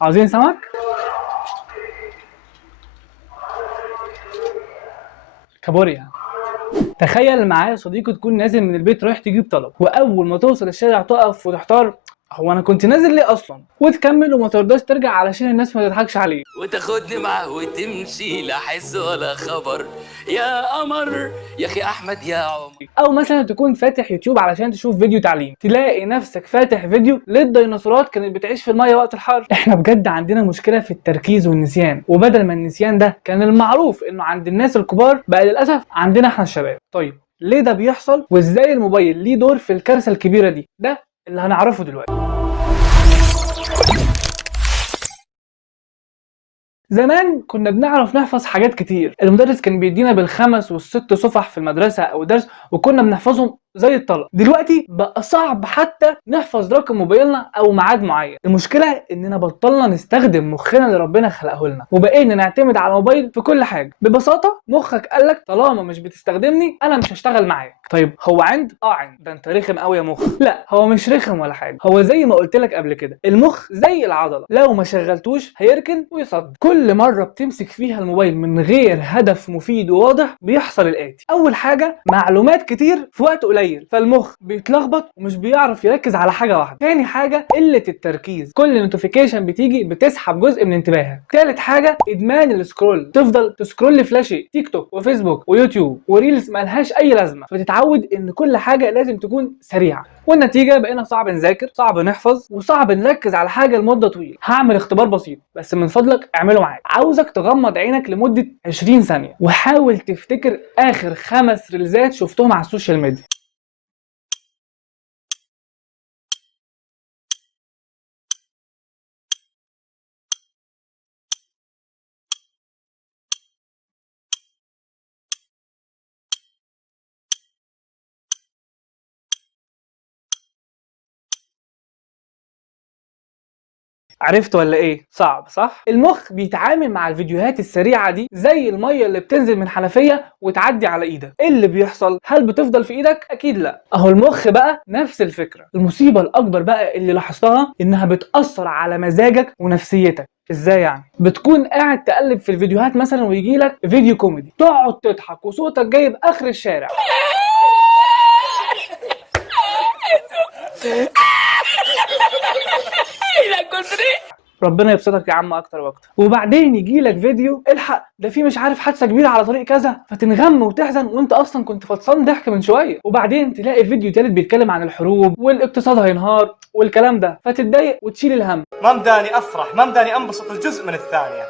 عاوزين سمك؟ كابوريا. تخيل معايا صديقي تكون نازل من البيت رايح تجيب طلب، واول ما توصل الشارع تقف وتحتار هو انا كنت نازل ليه اصلا، وتكمل وما ترضاش ترجع علشان الناس ما تضحكش عليك، وتاخدني معاه وتمشي لا حس ولا خبر. يا قمر يا اخي احمد يا عمر. او مثلا تكون فاتح يوتيوب علشان تشوف فيديو تعليم، تلاقي نفسك فاتح فيديو للديناصورات كانت بتعيش في الميه وقت الحر. احنا بجد عندنا مشكله في التركيز والنسيان، وبدل ما النسيان ده كان المعروف انه عند الناس الكبار بقى للاسف عندنا احنا الشباب. طيب ليه ده بيحصل، وازاي الموبايل ليه دور في الكارثه الكبيره دي؟ ده اللي هنعرفه دلوقتي. زمان كنا بنعرف نحفظ حاجات كتير، المدرس كان بيدينا بالخمس والست صفح في المدرسة أو درس وكنا بنحفظهم زي الطلب. دلوقتي بقى صعب حتى نحفظ رقم موبايلنا أو ميعاد معين. المشكلة إننا بطلنا نستخدم مخنا اللي ربنا خلقه لنا، وبقينا نعتمد على الموبايل في كل حاجة. ببساطة مخك قالك طالما مش بتستخدمني أنا مش هشتغل معاك. طيب هو عند؟ عند. ده أنت رخم قوي يا مخ. لا هو مش رخم ولا حاجة، هو زي ما قلت لك قبل كده، المخ زي العضلة، لو ما شغلتوش هيركن ويصد. كل مرة بتمسك فيها الموبايل من غير هدف مفيد وواضح بيحصل الآتي: أول حاجة معلومات كتير في وقت قليل، فالمخ بيتلخبط ومش بيعرف يركز على حاجة واحدة. تاني حاجة قلة التركيز، كل نوتيفيكيشن بتيجي بتسحب جزء من انتباهك. تالت حاجة إدمان السكرول، تفضل تسكرول فلاشي تيك توك وفيسبوك ويوتيوب وريلز ملهاش أي لازمة، فتتعود إن كل حاجة لازم تكون سريعة، والنتيجة بقينا صعب نذاكر، صعب نحفظ، وصعب نركز على حاجة لمدة طويلة. هعمل اختبار بسيط بس من فضلك اعمله معايا. عاوزك تغمض عينك لمدة 20 ثانية وحاول تفتكر آخر 5 ريلزات شفتهم على السوشيال ميديا. عرفت ولا ايه؟ صعب صح؟ المخ بيتعامل مع الفيديوهات السريعة دي زي المية اللي بتنزل من حنفية وتعدي على ايدك. ايه اللي بيحصل؟ هل بتفضل في ايدك؟ اكيد لا. اهو المخ بقى نفس الفكرة. المصيبة الاكبر بقى اللي لاحظتها انها بتأثر على مزاجك ونفسيتك. ازاي يعني؟ بتكون قاعد تقلب في الفيديوهات مثلا ويجي لك فيديو كوميدي، تقعد تضحك وصوتك جايب اخر الشارع ربنا يبسطك يا عم اكتر واكتر. وبعدين يجي لك فيديو الحق ده في مش عارف حادثه كبيره على طريق كذا، فتنغم وتحزن وانت اصلا كنت فطسان ضحك من شويه. وبعدين تلاقي فيديو تالت بيتكلم عن الحروب والاقتصاد هينهار والكلام ده، فتتضايق وتشيل الهم. ما مداني افرح، ما مداني انبسط الجزء من الثانيه،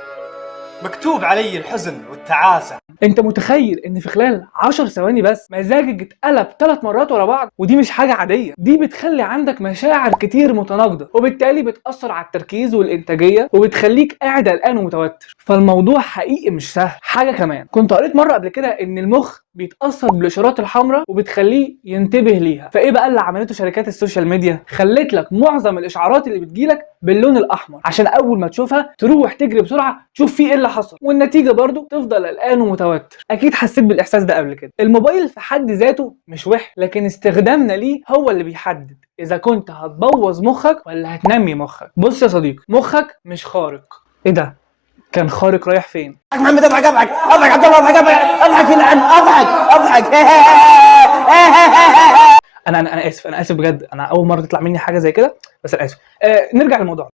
مكتوب علي الحزن والتعاسه. انت متخيل ان في خلال 10 ثواني بس مزاجك اتقلب 3 مرات ورا بعض؟ ودي مش حاجه عاديه، دي بتخلي عندك مشاعر كتير متناقضه، وبالتالي بتاثر على التركيز والانتاجيه وبتخليك قاعد قلقان ومتوتر. فالموضوع حقيقي مش سهل. حاجه كمان كنت قريت مره قبل كده ان المخ بيتاثر بالاشارات الحمراء وبتخليه ينتبه ليها. فايه بقى اللي عملته شركات السوشيال ميديا؟ خلت لك معظم الاشعارات اللي بتجيلك باللون الاحمر، عشان اول ما تشوفها تروح تجري بسرعه تشوف فيه ايه اللي حصل، والنتيجه برضو تفضل قلقان ومتوتر. اكيد حسيت بالاحساس ده قبل كده. الموبايل في حد ذاته مش وحش، لكن استخدامنا ليه هو اللي بيحدد اذا كنت هتبوظ مخك ولا هتنمي مخك. بص يا صديقي، مخك مش خارق. ايه ده؟ كان خارق رايح فين؟ محمد اضحك اضحك اضحك عبد الله اضحك اضحك اضحك يلعن اضحك اضحك. انا اسف بجد، انا اول مره تطلع مني حاجه زي كده، بس انا اسف. نرجع للموضوع.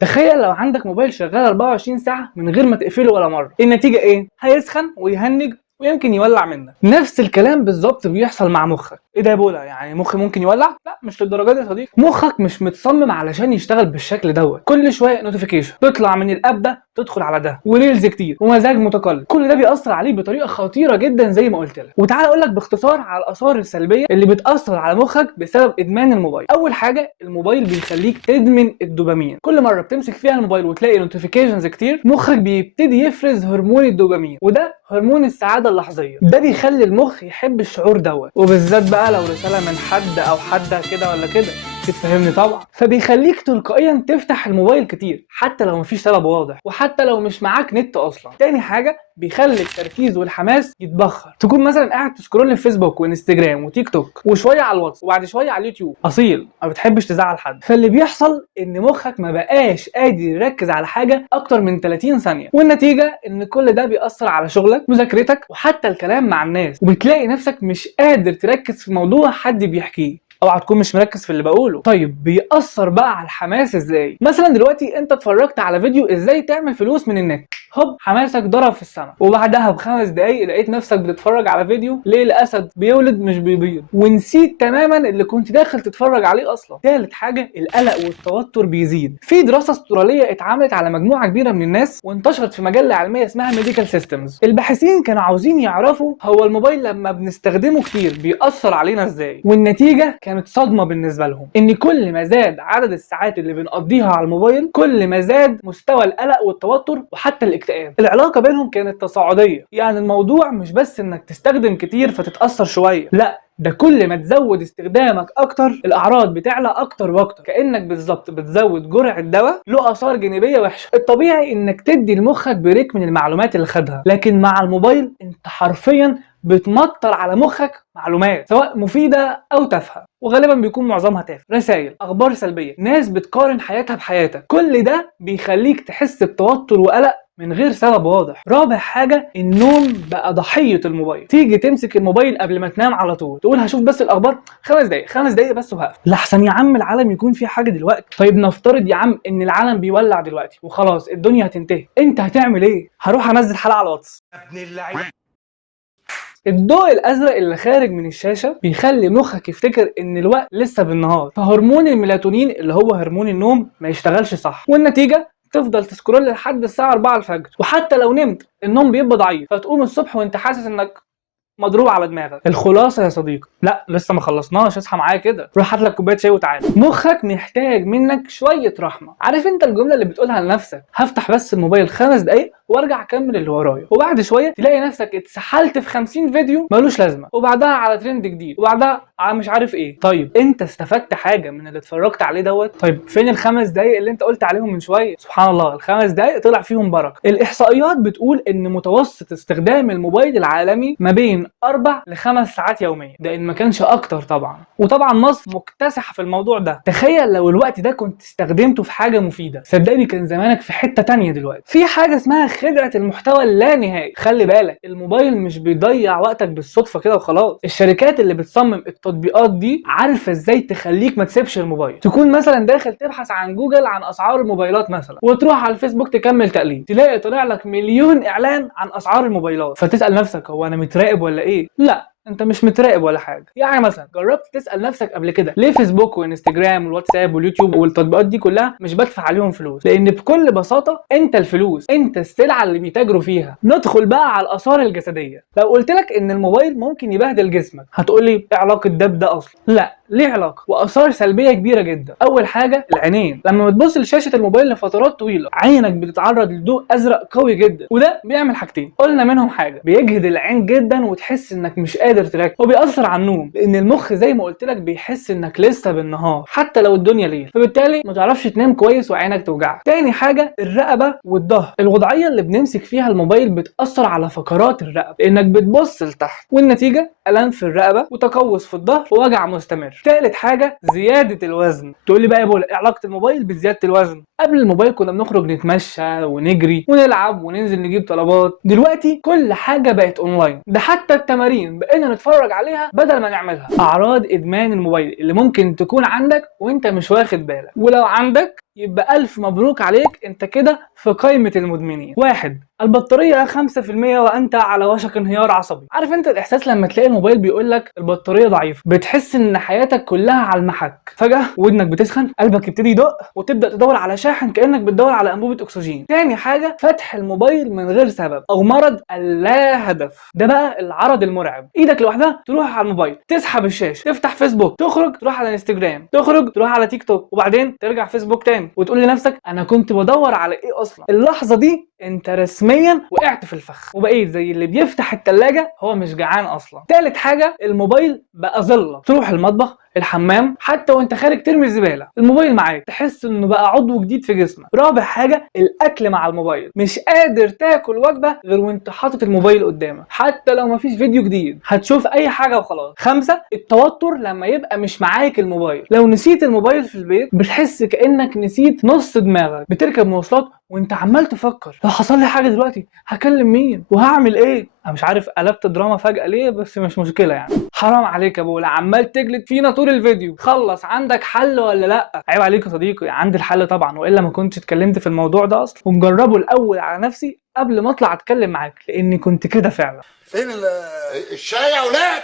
تخيل لو عندك موبايل شغال 24 ساعه من غير ما تقفله ولا مره، النتيجه ايه؟ هيسخن ويهنج ويمكن يولع منك. نفس الكلام بالظبط بيحصل مع مخك. ايه ده يا بولا؟ يعني مخي ممكن يولع؟ لا مش للدرجه دي يا صديقي. مخك مش متصمم علشان يشتغل بالشكل دوت. كل شويه نوتيفيكيشن تطلع من الاب ده تدخل على ده، وريلز كتير ومزاج متقلب، كل ده بيأثر عليه بطريقه خطيره جدا زي ما قلت لك. وتعالى اقول لك باختصار على الاثار السلبيه اللي بتأثر على مخك بسبب ادمان الموبايل. اول حاجه الموبايل بيخليك تدمن الدوبامين. كل مره بتمسك فيها الموبايل وتلاقي نوتيفيكيشنز كتير، مخك بيبتدي يفرز هرمون الدوبامين، وده هرمون السعاده اللحظيه. ده بيخلي المخ يحب الشعور دوت، وبالذات بقى لو رساله من حد او حده كده ولا كده، اكيد فاهمني طبعا. فبيخليك تلقائيا تفتح الموبايل كتير حتى لو مفيش سبب واضح، وحتى لو مش معاك نت اصلا. تاني حاجه بيخلي التركيز والحماس يتبخر. تكون مثلا قاعد تسكرول في فيسبوك وانستجرام وتيك توك وشويه على الواتس وبعد شويه على اليوتيوب، اصيل ما بتحبش تزعل حد. فاللي بيحصل ان مخك ما بقاش قادر يركز على حاجه اكتر من 30 ثانيه، والنتيجه ان كل ده بيأثر على شغلك، مذاكرتك، وحتى الكلام مع الناس، وبتلاقي نفسك مش قادر تركز في موضوع حد بيحكيه. اوعى تكون مش مركز في اللي بقوله. طيب بيأثر بقى على الحماس ازاي؟ مثلا دلوقتي انت اتفرجت على فيديو ازاي تعمل فلوس من النت، هوب حماسك ضرب في السماء، وبعدها ب5 دقايق لقيت نفسك بتتفرج على فيديو ليه الاسد بيولد مش بيبيض، ونسيت تماما اللي كنت داخل تتفرج عليه اصلا. ثالث حاجه القلق والتوتر بيزيد. في دراسه استراليه اتعملت على مجموعه كبيره من الناس وانتشرت في مجله علميه اسمها ميديكال سيستمز. الباحثين كانوا عاوزين يعرفوا هو الموبايل لما بنستخدمه كتير بيأثر علينا ازاي، والنتيجه كانت صدمه بالنسبه لهم، ان كل ما زاد عدد الساعات اللي بنقضيها على الموبايل كل ما زاد مستوى القلق والتوتر وحتى الاكتئاب. العلاقه بينهم كانت تصاعديه، يعني الموضوع مش بس انك تستخدم كتير فتتاثر شويه، لا ده كل ما تزود استخدامك اكتر الاعراض بتعلى اكتر واكتر، كانك بالظبط بتزود جرعه دواء له اثار جانبيه وحشه. الطبيعي انك تدي لمخك بريك من المعلومات اللي خدها، لكن مع الموبايل انت حرفيا بتمطر على مخك معلومات سواء مفيده او تافهه، وغالبا بيكون معظمها تافه، رسائل، اخبار سلبيه، ناس بتقارن حياتها بحياتك. كل ده بيخليك تحس بتوتر وقلق من غير سبب واضح. رابع حاجه النوم بقى ضحيه الموبايل. تيجي تمسك الموبايل قبل ما تنام على طول، تقول هشوف بس الاخبار 5 دقايق 5 دقايق بس وهقفل، لحسن يا عم العالم يكون في حاجه دلوقتي. طيب نفترض يا عم ان العالم بيولع دلوقتي وخلاص الدنيا هتنتهي، انت هتعمل ايه؟ هروح انزل حلقه على الواتس. الضوء الازرق اللي خارج من الشاشه بيخلي مخك يفتكر ان الوقت لسه بالنهار، فهرمون الميلاتونين اللي هو هرمون النوم ما يشتغلش صح، والنتيجه تفضل تسكرول لحد الساعه 4 الفجر، وحتى لو نمت النوم بيبقى ضعيف، فتقوم الصبح وانت حاسس انك مضروب على دماغك. الخلاصه يا صديقي، لا لسه ما خلصناش، اصحى معايا كده، روح هات لك كوبايه شاي وتعالى. مخك محتاج منك شويه رحمه. عارف انت الجمله اللي بتقولها لنفسك هفتح بس الموبايل 5 دقايق وارجع اكمل اللي ورايا، وبعد شويه تلاقي نفسك اتسحلت في 50 فيديو ملوش لازمه، وبعدها على ترند جديد، وبعدها على مش عارف ايه. طيب انت استفدت حاجه من اللي اتفرجت عليه دوت؟ طيب فين ال5 دقايق اللي انت قلت عليهم من شويه؟ سبحان الله ال5 دقايق طلع فيهم بركه. الاحصائيات بتقول ان متوسط استخدام الموبايل العالمي ما بين 4 ل5 ساعات يوميا، ده ان ما كانش اكتر طبعا. وطبعا مصر مكتسحه في الموضوع ده. تخيل لو الوقت ده كنت استخدمته في حاجه مفيده، صدقني كان زمانك في حته تانية دلوقتي. في حاجه اسمها خدعه المحتوى اللانهائي. خلي بالك الموبايل مش بيضيع وقتك بالصدفه كده وخلاص. الشركات اللي بتصمم التطبيقات دي عارفه ازاي تخليك ما تسيبش الموبايل. تكون مثلا داخل تبحث عن جوجل عن اسعار الموبايلات مثلا، وتروح على الفيسبوك تكمل تقليب، تلاقي طلع لك مليون اعلان عن اسعار الموبايلات، فتسال نفسك هو انا متراقب ولا ايه؟ لا انت مش متراقب ولا حاجه. يعني مثلا جربت تسال نفسك قبل كده ليه فيسبوك وانستجرام والواتساب واليوتيوب والتطبيقات دي كلها مش بدفع عليهم فلوس؟ لان بكل بساطه انت الفلوس، انت السلعه اللي بيتاجروا فيها. ندخل بقى على الاثار الجسديه. لو قلت لك ان الموبايل ممكن يبهدل جسمك، هتقول لي ايه علاقه ده بده اصلا؟ لا ليه علاقه، واثار سلبيه كبيره جدا. اول حاجه العينين. لما بتبص لشاشه الموبايل لفترات طويله عينك بتتعرض لضوء ازرق قوي جدا، وده بيعمل حاجتين قلنا منهم حاجه بيجهد العين جدا وتحس انك مش قادر تركز، وبيأثر على النوم لان المخ زي ما قلت لك بيحس انك لسه بالنهار حتى لو الدنيا ليل، فبالتالي ما تعرفش تنام كويس وعينك توجعك. تاني حاجه الرقبه والظهر. الوضعيه اللي بنمسك فيها الموبايل بتأثر على فقرات الرقبه لانك بتبص لتحت، والنتيجه الام في الرقبه وتقوس في الظهر ووجع مستمر. تالت حاجه زياده الوزن. تقول لي بقى يا بولا ايه علاقه الموبايل بزياده الوزن؟ قبل الموبايل كنا بنخرج نتمشى ونجري ونلعب وننزل نجيب طلبات، دلوقتي كل حاجه بقت اونلاين، ده حتى التمارين بقينا نتفرج عليها بدل ما نعملها. اعراض ادمان الموبايل اللي ممكن تكون عندك وانت مش واخد بالك، ولو عندك يبقى ألف مبروك عليك، انت كده في قائمة المدمنين. 1 البطارية 5% وانت على وشك انهيار عصبي. عارف انت الاحساس لما تلاقي الموبايل بيقول لك البطارية ضعيفة؟ بتحس ان حياتك كلها على المحك، فجأة ودنك بتسخن، قلبك يبتدي يدق، وتبدأ تدور على شاحن كأنك بتدور على انبوبة اكسجين. تاني حاجة فتح الموبايل من غير سبب او مرض اللا هدف. ده بقى العرض المرعب. ايدك لوحدها تروح على الموبايل، تسحب الشاشة، تفتح فيسبوك، تخرج تروح على انستجرام، تخرج تروح على تيك توك، وبعدين ترجع فيسبوك تاني وتقول لنفسك انا كنت بدور على ايه اصلا. اللحظه دي انت رسميا وقعت في الفخ وبقيت زي اللي بيفتح التلاجة هو مش جعان اصلا. تالت حاجه الموبايل بقى ظله. تروح المطبخ الحمام، حتى وانت خارج ترمي الزباله الموبايل معاك، تحس انه بقى عضو جديد في جسمك. رابع حاجه الاكل مع الموبايل، مش قادر تاكل وجبه غير وانت حاطط الموبايل قدامك، حتى لو مفيش فيديو جديد هتشوف اي حاجه وخلاص. خمسة التوتر لما يبقى مش معاك الموبايل، لو نسيت الموبايل في البيت بتحس كانك نسيت نص دماغك. بتركب مواصلات وانت عمال تفكر لو حصل لي حاجه دلوقتي هكلم مين وهعمل ايه. انا مش عارف قلبت دراما فجاه ليه، بس مش مشكله يعني. حرام عليك يا بولا، عمال تجلد فينا طول الفيديو، خلص عندك حل ولا لا؟ عيب عليك يا صديقي، عندي الحل طبعا، والا ما كنتش اتكلمت في الموضوع ده اصلا، ومجربه الاول على نفسي قبل ما اطلع اتكلم معاك، لاني كنت كده فعلا. فين الشاي يا ولاد؟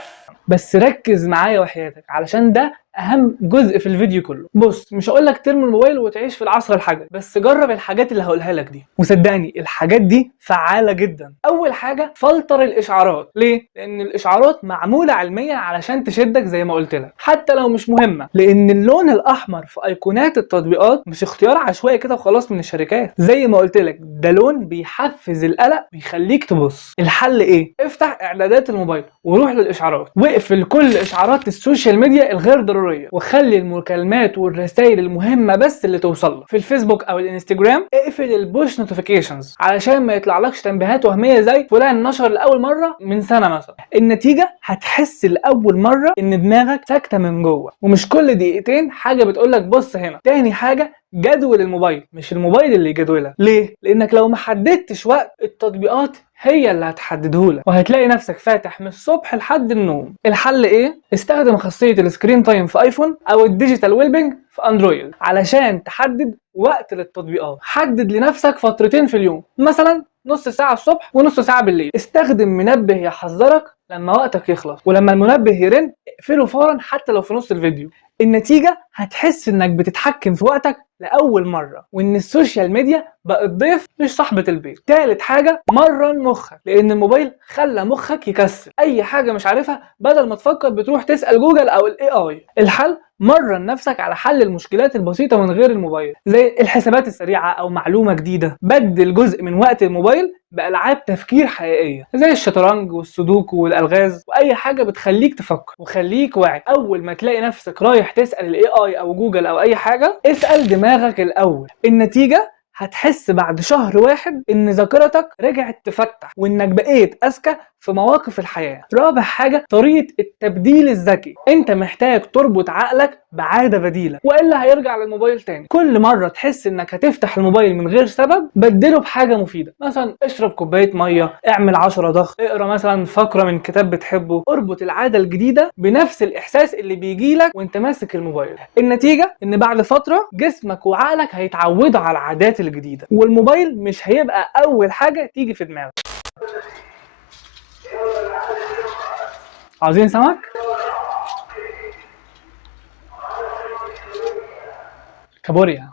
بس ركز معايا وحياتك علشان ده اهم جزء في الفيديو كله. بص، مش هقولك ترمي الموبايل وتعيش في العصر الحجري، بس جرب الحاجات اللي هقولها لك دي وصدقني الحاجات دي فعالة جدا. اول حاجة فلتر الاشعارات. ليه؟ لان الاشعارات معمولة علميا علشان تشدك زي ما قلت لك حتى لو مش مهمة، لان اللون الاحمر في ايقونات التطبيقات مش اختيار عشوائي كده وخلاص من الشركات، زي ما قلت لك ده لون بيحفز القلق ويخليك تبص. الحل ايه؟ افتح اعدادات الموبايل وروح للاشعارات، واقفل كل اشعارات السوشيال ميديا الغير ضرورية، وخلي المكالمات والرسائل المهمة بس اللي توصل لك. في الفيسبوك او الانستجرام اقفل البوش نوتيفيكيشنز علشان ما يطلعلكش تنبيهات وهمية زي فلان نشر لاول مرة من سنة مثلا. النتيجة هتحس لاول مرة ان دماغك ساكتة من جوه، ومش كل دقيقتين حاجة بتقولك بص هنا. تاني حاجة جدول الموبايل، مش الموبايل اللي يجدولك. ليه؟ لانك لو ما حددتش وقت التطبيقات هي اللي هتحددهولك، وهتلاقي نفسك فاتح من الصبح لحد النوم. الحل ايه؟ استخدم خاصية السكرين تايم في ايفون او الديجيتال ويلبنج في اندرويد علشان تحدد وقت للتطبيقات. حدد لنفسك فترتين في اليوم، مثلا نص ساعة الصبح ونص ساعة بالليل. استخدم منبه يحذرك لما وقتك يخلص، ولما المنبه يرن اقفله فورا حتى لو في نص الفيديو. النتيجة هتحس انك بتتحكم في وقتك لأول مرة، وان السوشيال ميديا بقت ضيف مش صاحبة البيت. تالت حاجة مرن مخك، لان الموبايل خلى مخك يكسل اي حاجة مش عارفها، بدل ما تفكر بتروح تسأل جوجل او الاي اي. الحل مرن نفسك على حل المشكلات البسيطة من غير الموبايل، زي الحسابات السريعة او معلومة جديدة. بدل جزء من وقت الموبايل بألعاب تفكير حقيقية زي الشطرنج والسودوكو والألغاز، وأي حاجة بتخليك تفكر. وخليك واعي، أول ما تلاقي نفسك رايح تسأل الاي اي أو جوجل أو أي حاجة اسأل دماغك الأول. النتيجة هتحس بعد شهر واحد ان ذاكرتك رجعت تفتح، وانك بقيت اذكى في مواقف الحياة. رابع حاجة طريقة التبديل الذكي. انت محتاج تربط عقلك بعادة بديلة، والا هيرجع للموبايل تاني. كل مرة تحس انك هتفتح الموبايل من غير سبب بدله بحاجة مفيدة، مثلا اشرب كوباية مية، اعمل 10 ضغط، اقرا مثلا فقرة من كتاب بتحبه. اربط العادة الجديدة بنفس الاحساس اللي بيجيلك وانت ماسك الموبايل. النتيجة ان بعد فترة جسمك وعقلك هيتعودوا على العادات الجديدة، والموبايل مش هيبقى اول حاجة تيجي في دماغك. عاوزين سمك؟ كابوريا.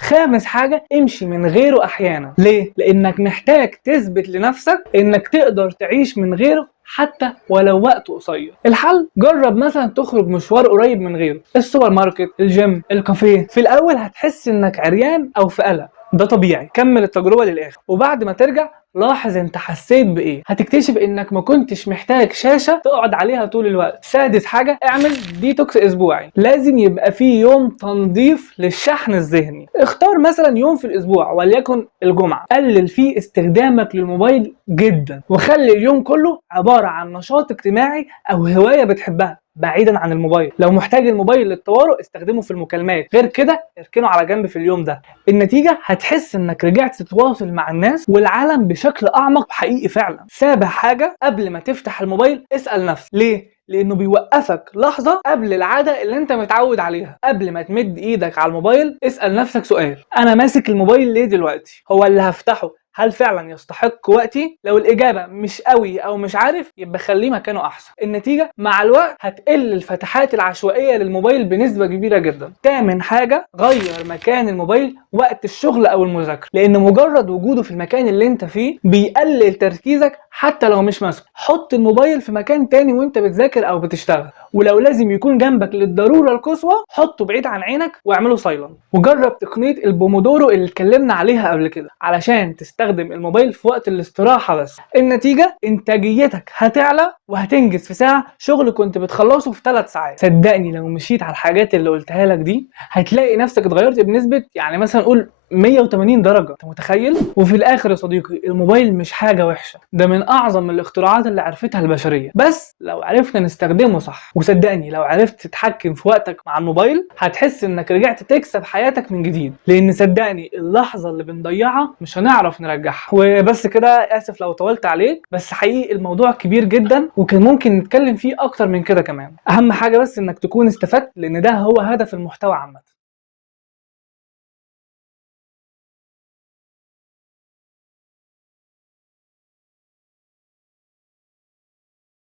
خامس حاجة امشي من غيره احيانا. ليه؟ لانك محتاج تثبت لنفسك انك تقدر تعيش من غيره حتى ولو وقت قصير. الحل جرب مثلا تخرج مشوار قريب من غيره، السوبر ماركت، الجيم، الكافيه. في الاول هتحس انك عريان او في قلق، ده طبيعي. كمل التجربة للاخر، وبعد ما ترجع لاحظ انت حسيت بايه. هتكتشف انك ما كنتش محتاج شاشة تقعد عليها طول الوقت. سادس حاجة اعمل ديتوكس اسبوعي. لازم يبقى فيه يوم تنظيف للشحن الذهني. اختار مثلا يوم في الاسبوع وليكن الجمعة، قلل فيه استخدامك للموبايل جدا، وخلي اليوم كله عبارة عن نشاط اجتماعي او هواية بتحبها بعيدا عن الموبايل. لو محتاج الموبايل للطوارئ استخدمه في المكالمات، غير كده اركنه على جنب في اليوم ده. النتيجة هتحس انك رجعت تتواصل مع الناس والعالم بشكل اعمق حقيقي فعلا. سابع حاجة قبل ما تفتح الموبايل اسأل نفسك ليه؟ لانه بيوقفك لحظة قبل العادة اللي انت متعود عليها. قبل ما تمد ايدك على الموبايل اسأل نفسك سؤال: انا ماسك الموبايل ليه دلوقتي؟ هو اللي هفتحه هل فعلا يستحق وقتي؟ لو الإجابة مش قوي أو مش عارف يبقى خليه مكانه أحسن. النتيجة مع الوقت هتقل الفتحات العشوائية للموبايل بنسبة كبيرة جدا. تامن حاجة غير مكان الموبايل وقت الشغل أو المذاكرة، لأن مجرد وجوده في المكان اللي انت فيه بيقلل تركيزك حتى لو مش ماسكه. حط الموبايل في مكان تاني وانت بتذاكر أو بتشتغل، ولو لازم يكون جنبك للضروره القصوى حطه بعيد عن عينك واعمله سايلنت. وجرب تقنيه البومودورو اللي اتكلمنا عليها قبل كده علشان تستخدم الموبايل في وقت الاستراحه بس. النتيجه انتاجيتك هتعلى وهتنجز في ساعه شغل كنت بتخلصه في 3 ساعات. صدقني لو مشيت على الحاجات اللي قلتها لك دي هتلاقي نفسك اتغيرت بنسبه يعني مثلا قول 180 درجة، انت متخيل؟ وفي الاخر يا صديقي الموبايل مش حاجة وحشة، ده من اعظم الاختراعات اللي عرفتها البشرية، بس لو عرفنا نستخدمه صح. وصدقني لو عرفت تتحكم في وقتك مع الموبايل هتحس انك رجعت تكسب حياتك من جديد، لان صدقني اللحظة اللي بنضيعها مش هنعرف نرجعها. وبس كده، اسف لو طولت عليك، بس حقيقي الموضوع كبير جدا وكان ممكن نتكلم فيه اكتر من كده كمان. اهم حاجة بس انك تكون استفدت، لان ده هو هدف المحتوى عامة.